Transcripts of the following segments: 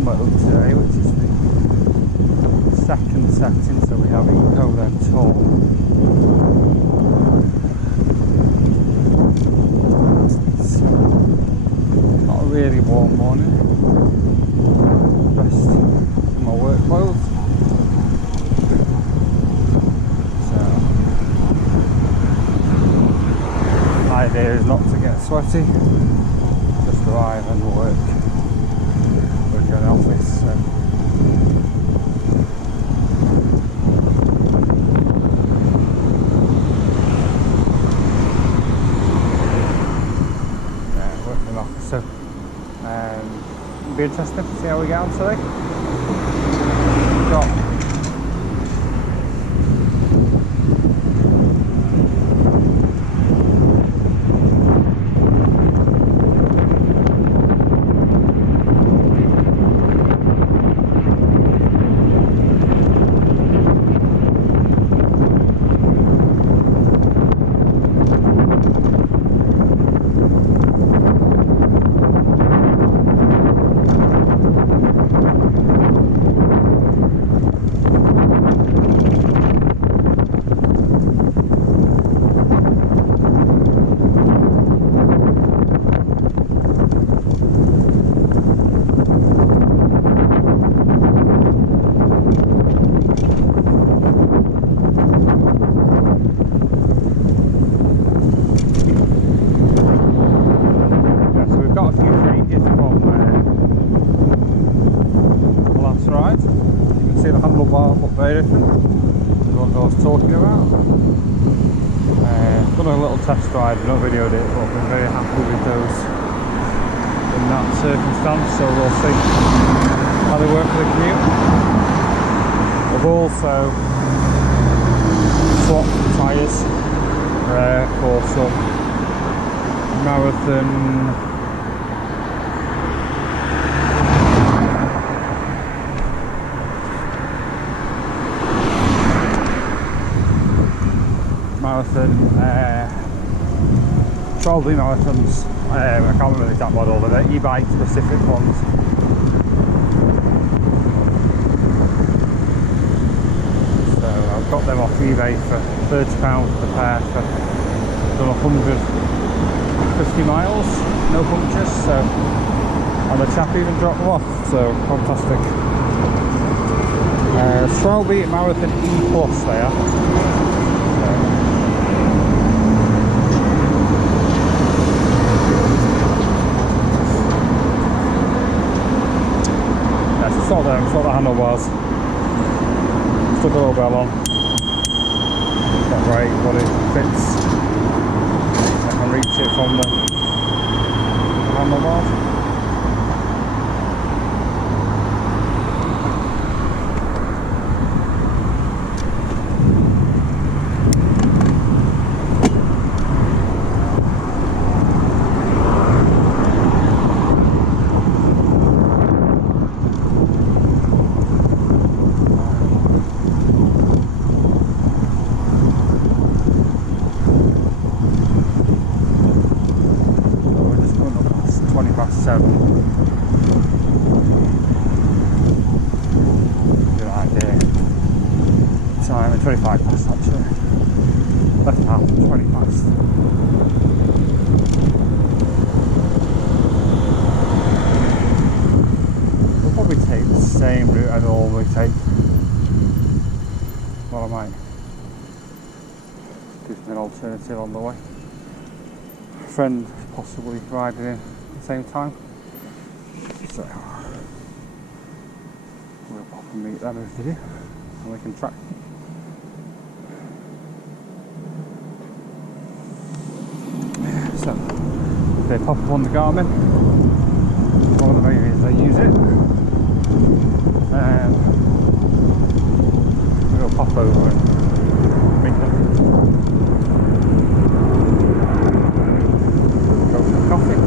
normal mode today, which is the second setting, so we have eco then tall. So, not a really warm morning. Best in my work clothes. So, the idea is not to get sweaty, just arrive and work. Work in an office. So. So, it'll be interesting to see how we get on today. Got very different to what I was talking about. Done a little test drive, not videoed it, but I've been very happy with those in that circumstance, so we'll see how they work for the commute. I've also swapped tyres for some marathon probably marathons. I can't remember the exact model, but they're e-bike specific ones. So I've got them off eBay for £30 per pair for done 150 miles, no punctures. So, and the chap even dropped them off. So fantastic. 12-beat marathon E Plus there. Sort the handlebars, stuck a little bell on, not great, but it fits. I can reach it from the handlebars. Time at 25 past actually. Left half 20 past. We'll probably take the same route I normally take. Well, I might do an alternative on the way. A friend possibly riding in at the same time. So we'll pop and meet them if they do, and we can track them. So they pop up on the Garmin. One of the main reasons I use it. We'll pop over and meet them. Go for coffee.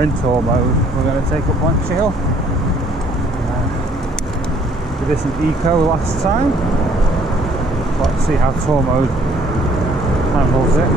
we're in tour mode, we're going to take up Lancashire Hill. We did some eco last time. Let's see how tour mode handles it.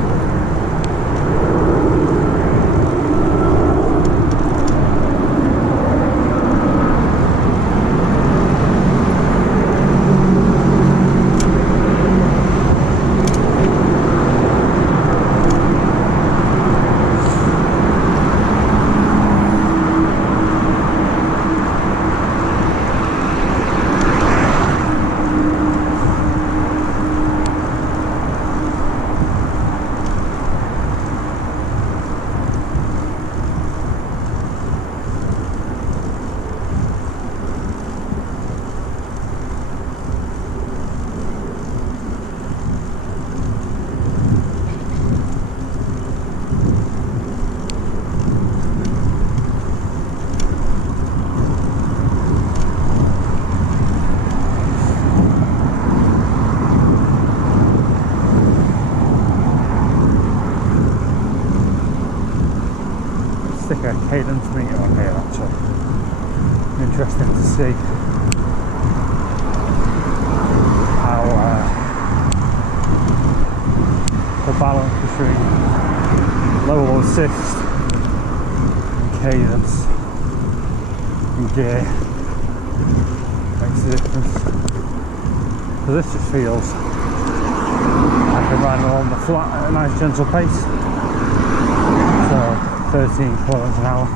Stick a cadence meter on here actually. Interesting to see how the balance between low assist and cadence and gear makes a difference. So this just feels like I'm riding along the flat at a nice gentle pace. So 13 kilometers an hour.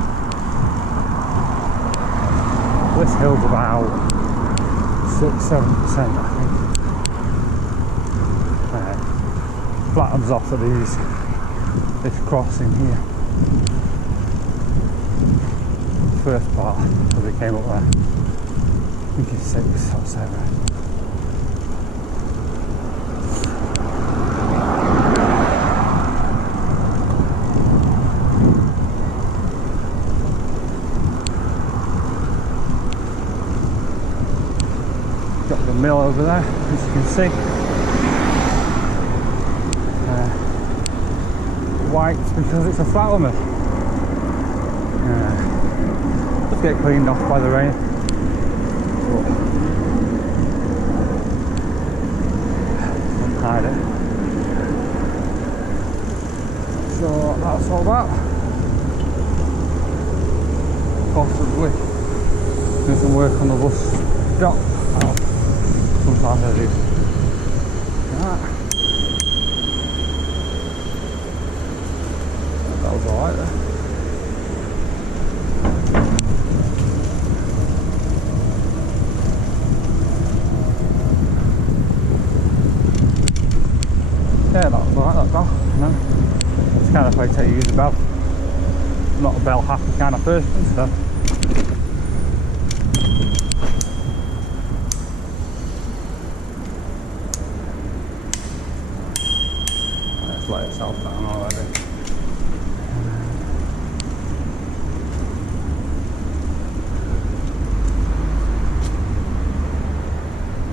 This hill's about 6-7%, I think. Flattens off at this crossing here. First part, as we came up there, I think it's 6 or 7. Got the mill over there, as you can see. White because it's a flour mill. Just get cleaned off by the rain. Don't hide it. So that's all that. Possibly do some work on the bus stop. Sometimes I do. That was alright there. Yeah, that was alright, that bell. No. It's the kind of place I use a bell. I'm not a bell happy kind of person, so. Let itself down already.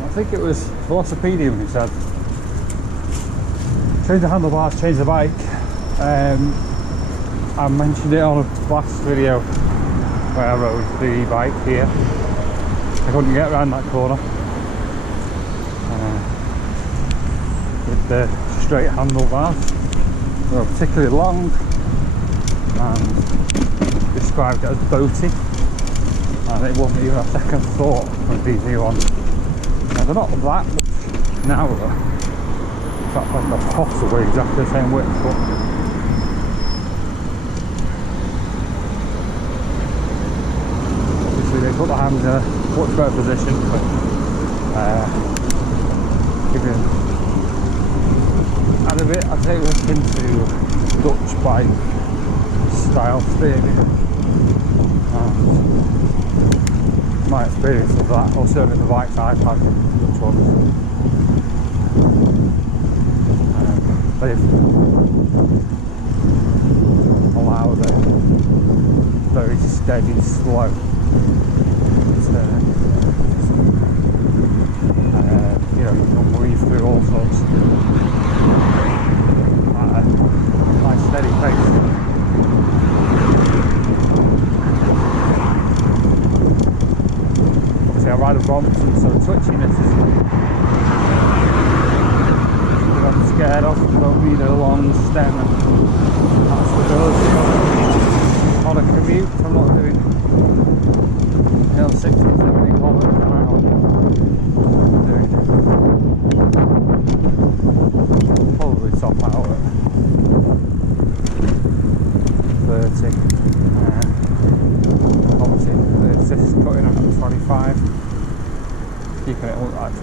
I think it was Velocipedium who said change the handlebars, change the bike. I mentioned it on a last video where I rode the e-bike here. I couldn't get around that corner with the straight handlebars. They were particularly long and described it as boaty, and it wasn't even a second thought of these new ones. Now they're not that much narrower, in fact they're possibly exactly the same width, but obviously they put the hands in a much better position for giving. And a bit, I take a look into Dutch bike style steering. My experience of that, or certainly the bikes I've had, Dutch ones, they've allowed a very steady, slow turn. You know, you can weave through all sorts. Nice steady pace.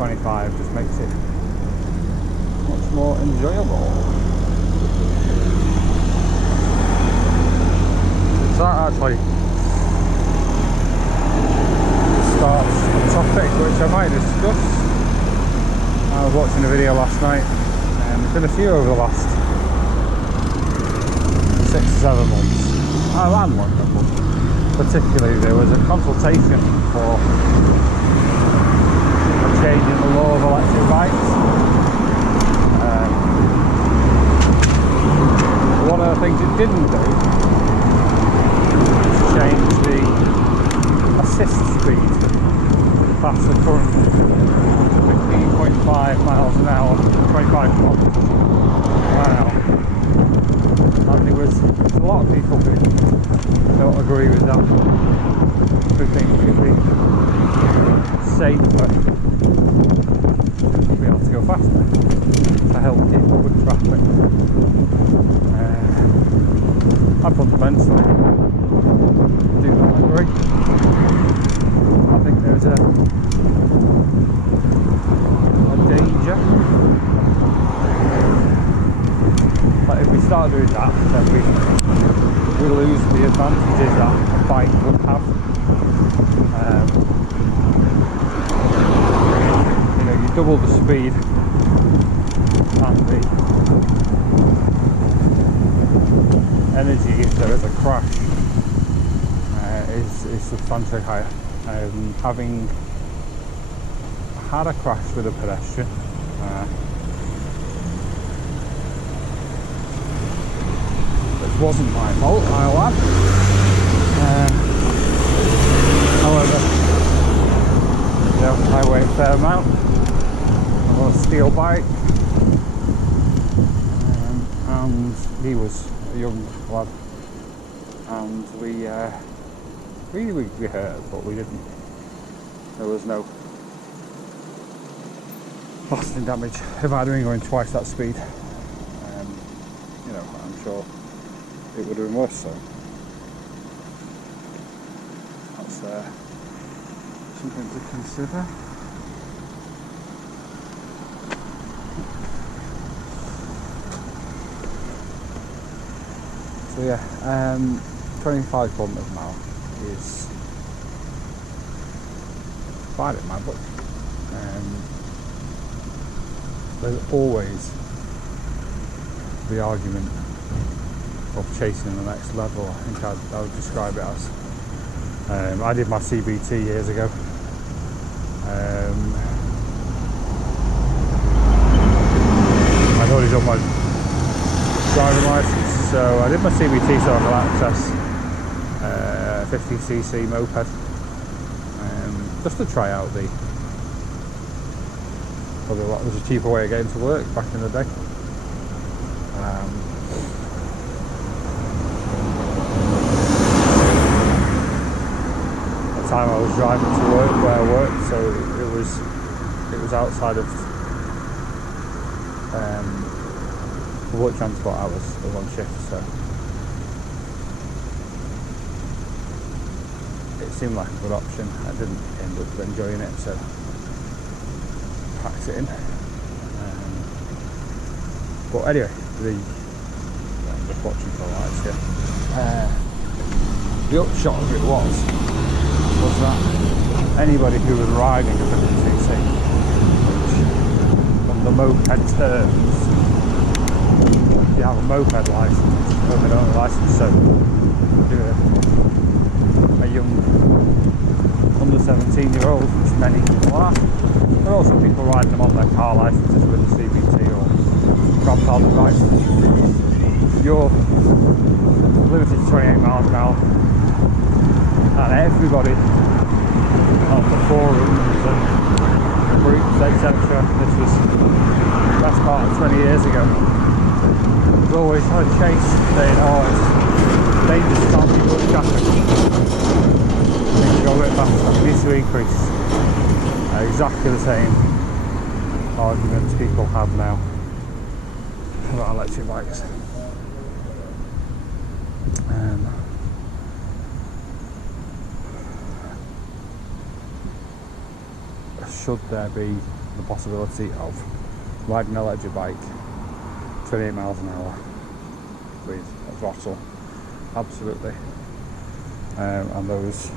25 just makes it much more enjoyable. So that actually starts a topic which I might discuss. I was watching a video last night, and there's been a few over the last 6 or 7 months. I ran one couple. Particularly, there was a consultation for a change in the law of electric bikes. One of the things it didn't do was change the assist speed past the current 15.5 miles an hour, 25 kilometers an hour. And there was a lot of people who don't agree with that, who think it'd be safer to be able to go faster to help people with traffic. I fundamentally do not agree. I think there's a danger that if we start doing that, then we lose the advantages that a bike would have. You know, you double the speed and the energy if there is a crash is substantially higher. Having had a crash with a pedestrian, which wasn't my fault, I'll add. However, I weigh a fair amount. I'm on a steel bike, and he was a young lad, and we hurt, but we didn't. There was no lasting damage. If I'd been going twice that speed, you know, I'm sure it would have been worse. So that's something to consider. So yeah, 25 kilometers an hour is fine in my book. There's always the argument of chasing the next level. I think I would describe it as. I did my CBT years ago. I'd already done my driving licence, so I did my CBT so I could access 50cc moped, just to try out the. Probably what was a cheaper way of getting to work back in the day. At the time I was driving to work where I worked, so it was outside of work transport hours. I was on shift, so it seemed like a good option. I didn't end up enjoying it, so packed it in. But anyway, I'm just watching for lights here. The upshot of it was that anybody who was riding a 50cc, which on the moped terms, if you have a moped licence, moped owner licence, so you're a young under 17-year-old, which many people are. There are also people riding them on their car licences with a CBT or grandfather license. You're limited to 28 miles an hour, and everybody on the forums and groups, etc. This was the best part of 20 years ago. Was always trying to chase, saying, "Oh, it's dangerous, can't be good traffic. Needs to go a bit faster, needs to increase." Exactly the same arguments people have now about electric bikes. Should there be the possibility of riding an electric bike 28 miles an hour with a throttle, absolutely, and those